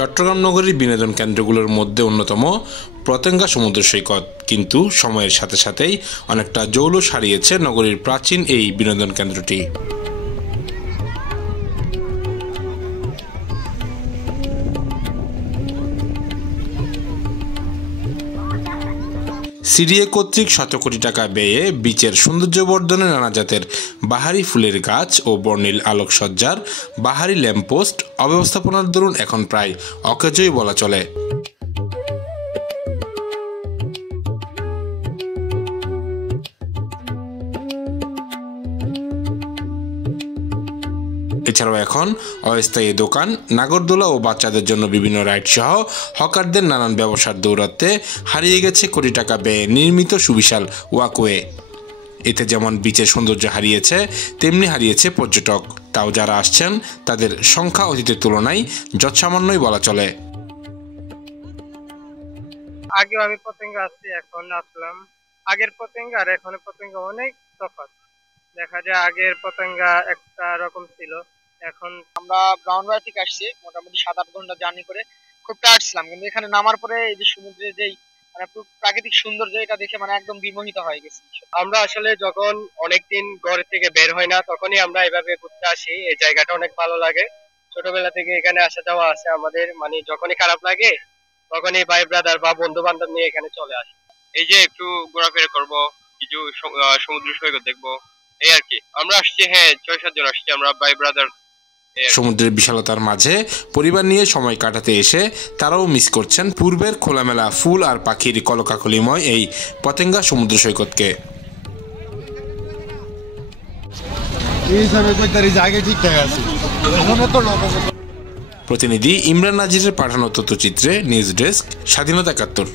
চট্টগ্রাম নগরীর বিনোদন কেন্দ্রগুলোর মধ্যে অন্যতম পতেঙ্গা সমুদ্র সৈকত, কিন্তু সময়ের সাথে সাথেই অনেকটা জৌলুস হারিয়েছে নগরীর প্রাচীন এই বিনোদন কেন্দ্রটি। সিডিএ কর্তৃক শত কোটি টাকা ব্যয়ে বিচের সৌন্দর্যবর্ধনে নানা জাতের বাহারি ফুলের গাছ ও বর্ণিল আলোকসজ্জার বাহারি ল্যাম্পপোস্ট অব্যবস্থাপনার দরুন এখন প্রায় অকেজোই বলা চলে। এছাড়াও এখন অস্থায়ী দোকান, নাগরদোলা ও বাচ্চাদের জন্য বিভিন্ন রাইড সহ হকারদের নানান ব্যবসার দৌরাত্মে হারিয়ে গেছে কোটি টাকা ব্যয়ে নির্মিত সুবিশাল ওয়াকওয়ে। এতে যেমন বিচের সৌন্দর্য হারিয়েছে, তেমনি হারিয়েছে পর্যটক। তাও যারা আসছেন তাদের সংখ্যা অতীতের তুলনায় যৎসামান্যই বলা চলে। আগে আমি পতেঙ্গা আসছি, এখন আসলাম। আগের পতেঙ্গা আর এখনের পতেঙ্গা অনেক তফাৎ। দেখা যায় আগের পতেঙ্গা একটা রকম ছিল, এখন আমরা ব্রাউনবাড়ি থেকে আসছি, মোটামুটি 7-8 ঘন্টা জার্নি করে খুব টায়ার্ড ছিলাম, কিন্তু এখানে নামার পরে এই যে সমুদ্রের যেই মানে প্রাকৃতিক সৌন্দর্য, এটা দেখে মানে একদম বিমোহিত হয়ে গেছি। আমরা আসলে যখন অনেকদিন ঘর থেকে বের হয় না, তখনই আমরা এভাবে ঘুরতে আসি। এই জায়গাটা অনেক ভালো লাগে। ছোটবেলা থেকে এখানে আসা যাওয়া আছে আমাদের, মানে যখনই খারাপ লাগে তখনই ভাই ব্রাদার বা বন্ধু বান্ধব নিয়ে এখানে চলে আসি। এই যে একটু ঘোরাফেরা করব, কিছু সমুদ্র সৈকত দেখবো, এই আর কি। আমরা আসছি 6-7 জন আসছি আমরা, ভাই ব্রাদার। সমুদ্রের বিশালতার মাঝে পরিবার নিয়ে সময় কাটাতে এসে তারাও মিস করছেন পূর্বের খোলামেলা ফুল আর পাখির কলকাকলিময় এই পতেঙ্গা সমুদ্র সৈকতকে। প্রতিনিধি ইমরান নাজিরের পাঠানো তথ্যচিত্রে নিউজ ডেস্ক, স্বাধীনতা ৭১।